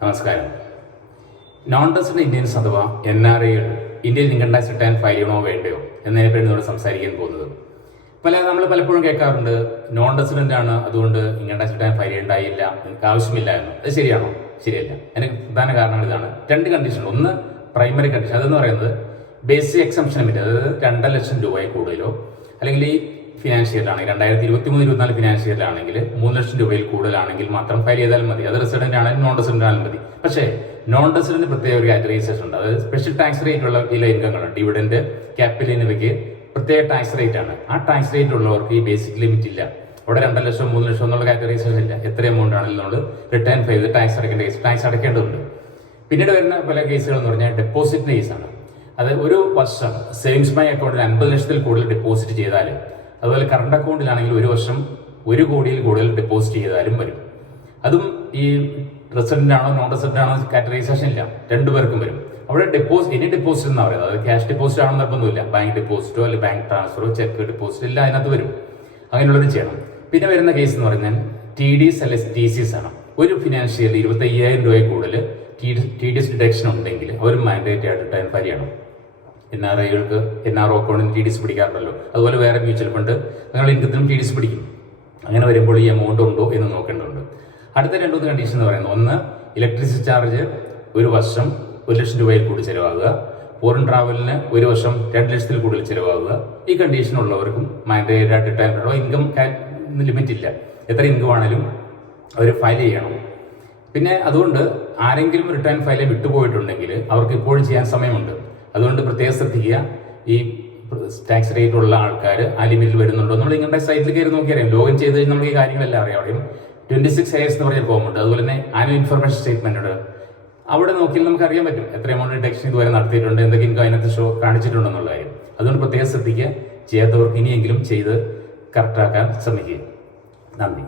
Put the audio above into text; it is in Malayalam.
നമസ്കാരം. നോൺ റെസിഡന്റ് ഇന്ത്യൻസ് അഥവാ NRIകൾ ഇന്ത്യയിൽ ഇൻകം ടാക്സ് റിട്ടേൺ ഫയൽ ചെയ്യണോ വേണ്ടയോ എന്നതിനെപ്പറ്റി നമ്മൾ സംസാരിക്കാൻ പോകുന്നത്. നമ്മൾ പലപ്പോഴും കേൾക്കാറുണ്ട്, നോൺ റെസിഡന്റ് ആണ്, അതുകൊണ്ട് ഇൻകം ടാക്സ് റിട്ടേൺ ഫയൽ ചെയ്യേണ്ടായില്ല, എനിക്ക് ആവശ്യമില്ല എന്ന്. അത് ശരിയാണോ? ശരിയല്ല. അതിന് പ്രധാന കാരണങ്ങൾ ഇതാണ്. രണ്ട് കണ്ടീഷൻ. ഒന്ന്, പ്രൈമറി കണ്ടീഷൻ. അതെന്ന് പറയുന്നത് ബേസിക് എക്സംഷൻ ലിമിറ്റ്, അതായത് 2 ലക്ഷം രൂപയിൽ കൂടുതലോ, അല്ലെങ്കിൽ ഈ ഫിനാൻഷ്യൽ ആണെങ്കിൽ 2023-24 ഫിനാൻഷ്യലാണെങ്കിൽ 3 ലക്ഷം രൂപയിൽ കൂടുതലാണെങ്കിൽ മാത്രം ഫയൽ ചെയ്താലും മതി. അത് റെസിഡന്റ് ആണെങ്കിലും നോൺ റെസിഡന്റ് ആണെങ്കിലും മതി. പക്ഷേ നോൺ റെസിഡന്റ് പ്രത്യേക ഒരു കാറ്റഗറൈസേഷൻ ഉണ്ട്. അതായത് സ്പെഷ്യൽ ടാക്സ് റേറ്റ് ഉള്ള ചില ഇൻകങ്ങളുണ്ട്. ഡിവിഡന്റ്, ക്യാപിറ്റൽ എന്നിവയ്ക്ക് പ്രത്യേക ടാക്സ് റേറ്റ് ആണ്. ആ ടാക്സ് റേറ്റ് ഉള്ളവർക്ക് ഈ ബേസിക് ലിമിറ്റ് ഇല്ല. അവിടെ 2 ലക്ഷം 3 ലക്ഷം എന്നുള്ള കാറ്റഗറൈസേഷൻ ഇല്ല. എത്ര എമൗണ്ട് ആണെങ്കിലും നമ്മൾ റിട്ടേൺ ഫയൽ ചെയ്ത് ടാക്സ് അടയ്ക്കേണ്ടതുണ്ട്. പിന്നീട് വരുന്ന പല കേസുകൾ എന്ന് പറഞ്ഞാൽ ഡെപ്പോസിറ്റിന്റെ കേസാണ്. അത് ഒരു വർഷം സേവിങ്സ് ബാങ്ക് അക്കൗണ്ടിൽ 50 ലക്ഷത്തിൽ കൂടുതൽ ഡെപ്പോസിറ്റ് ചെയ്താലും, അതുപോലെ കറണ്ട് അക്കൗണ്ടിലാണെങ്കിൽ ഒരു വർഷം 1 കോടിയിൽ കൂടുതൽ ഡെപ്പോസിറ്റ് ചെയ്താലും വരും. അതും ഈ റെസിഡന്റ് ആണോ നോൺ റെസിഡന്റ് ആണോ കാറ്റഗറൈസേഷൻ ഇല്ല, രണ്ടുപേർക്കും വരും. അവിടെ എനി ഡെപ്പോസിറ്റ് എന്നാ പറയുന്നത്. അത് ക്യാഷ് ഡെപ്പോസിറ്റ് ആണെന്ന് നിർബന്ധമില്ല. ബാങ്ക് ഡെപ്പോസിറ്റോ അല്ലെങ്കിൽ ബാങ്ക് ട്രാൻസ്ഫറോ ചെക്ക് ഡെപ്പോസിറ്റ് ഇല്ല, അതിനകത്ത് വരും. അങ്ങനെയുള്ളത് ചെയ്യണം. പിന്നെ വരുന്ന കേസ് എന്ന് പറഞ്ഞാൽ TDS അല്ലെങ്കിൽ TCS ആണ്. ഒരു ഫിനാൻഷ്യൽ 25,000 രൂപയിൽ കൂടുതൽ TDS ഡിഡക്ഷൻ ഉണ്ടെങ്കിൽ അവർ മാൻഡേറ്റ് ആയിട്ട് റിട്ടേൺ ഫയൽ ചെയ്യണം. NRIകൾക്ക് NRO അക്കൗണ്ടിന് TDS പിടിക്കാറുണ്ടല്ലോ. അതുപോലെ വേറെ മ്യൂച്വൽ ഫണ്ട് നിങ്ങളുടെ ഇൻകത്തിനും TDS പിടിക്കും. അങ്ങനെ വരുമ്പോൾ ഈ എമൗണ്ട് ഉണ്ടോ എന്ന് നോക്കേണ്ടതുണ്ട്. അടുത്ത 2 കണ്ടീഷൻ എന്ന് പറയുന്നത്, ഒന്ന്, ഇലക്ട്രിസിറ്റി ചാർജ് ഒരു വർഷം 1 ലക്ഷം രൂപയിൽ കൂടി ചിലവാകുക. ഫോറിൻ ട്രാവലിന് ഒരു വർഷം 2 ലക്ഷത്തിൽ കൂടുതൽ ചിലവാകുക. ഈ കണ്ടീഷൻ ഉള്ളവർക്കും മാൻഡേറ്റ് ആയിട്ട് റിട്ടേൺ ഇൻകം ലിമിറ്റ് ഇല്ല. എത്ര ഇൻകം ആണെങ്കിലും അവർ ഫയൽ ചെയ്യണം. പിന്നെ അതുകൊണ്ട് ആരെങ്കിലും റിട്ടേൺ ഫയൽ വിട്ടുപോയിട്ടുണ്ടെങ്കിൽ അവർക്ക് ഇപ്പോഴും ചെയ്യാൻ സമയമുണ്ട്. അതുകൊണ്ട് പ്രത്യേകം ശ്രദ്ധിക്കുക. ഈ ടാക്സ് റേറ്റ് ഉള്ള ആൾക്കാർ ആ ലിമിറ്റിൽ വരുന്നുണ്ടോ? നമ്മൾ ഇൻകം ടാക്സ് സൈറ്റിൽ കയറി നോക്കിയറിയാം. ലോഗിൻ ചെയ്ത് കഴിഞ്ഞാൽ നമുക്ക് ഈ കാര്യങ്ങളെല്ലാം അറിയാം. അവിടെയും 26 AS എന്ന് പറഞ്ഞ ഫോം ഉണ്ട്. അതുപോലെ തന്നെ ആനുവൽ ഇൻഫർമേഷൻ സ്റ്റേറ്റ്മെന്റ് ഉണ്ട്. അവിടെ നോക്കിയാൽ നമുക്ക് അറിയാൻ പറ്റും എത്ര എമൗണ്ട് ഡിഡക്ഷൻ ഇതുവരെ നടത്തിയിട്ടുണ്ട്, എന്തൊക്കെ ഇൻകം അതിനകത്ത് കാണിച്ചിട്ടുണ്ടെന്നുള്ള കാര്യം. അതുകൊണ്ട് പ്രത്യേകം ശ്രദ്ധിക്കുക. ചെയ്യാത്തവർക്ക് ഇനിയെങ്കിലും ചെയ്ത് കറക്റ്റാക്കാൻ ശ്രമിക്കുക. നന്ദി.